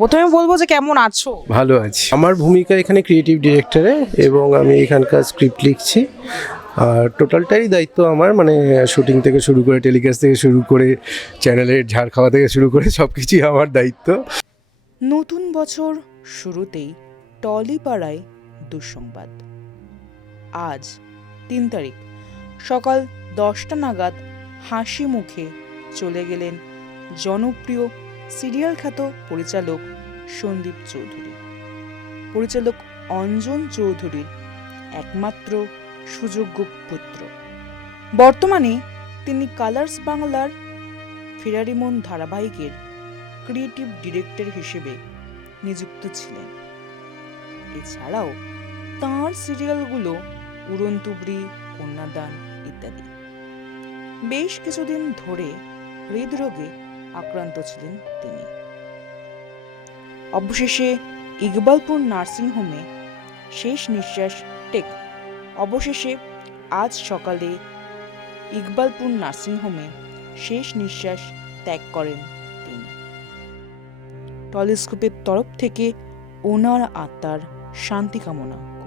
প্রথমে বলব যে কেমন আছো? ভালো আছি। আমার ভূমিকা এখানে ক্রিয়েটিভ ডিরেক্টরে এবং আমি এখানকার স্ক্রিপ্ট লিখছি। আর টোটালটাই দায়িত্ব আমার মানে শুটিং থেকে শুরু করে টেলিকাস্ট থেকে শুরু করে চ্যানেলের ঝাড় খাওয়া থেকে শুরু করে সব কিছুই আমার দায়িত্ব। নতুন বছর শুরুতেই টলিপাড়ায় দুঃসংবাদ। আজ তিন তারিখ সকাল দশটা নাগাদ হাসি মুখে চলে গেলেন জনপ্রিয় সিরিয়াল খ্যাত পরিচালক সন্দীপ চৌধুরী। পরিচালক অঞ্জন চৌধুরীর একমাত্র সুযোগ্য পুত্র। বর্তমানে তিনি কালার্স বাংলার ফেরারিমন ধারাবাহিকের ক্রিয়েটিভ ডিরেক্টর হিসেবে নিযুক্ত ছিলেন। এছাড়াও তাঁর সিরিয়ালগুলো উড়ন্তুবড়ি, কন্যাদান ইত্যাদি। বেশ কিছুদিন ধরে হৃদরোগে আক্রান্ত ছিলেন তিনি। অবশেষে ইকবালপুর নার্সিংহোমে শেষ নিঃশ্বাস টেক। অবশেষে আজ সকালে ইকবালপুর নার্সিংহোমে শেষ নিঃশ্বাস ত্যাগ করেন তিনি। টলিস্কোপের তরফ থেকে ওনার আত্মার শান্তি কামনা।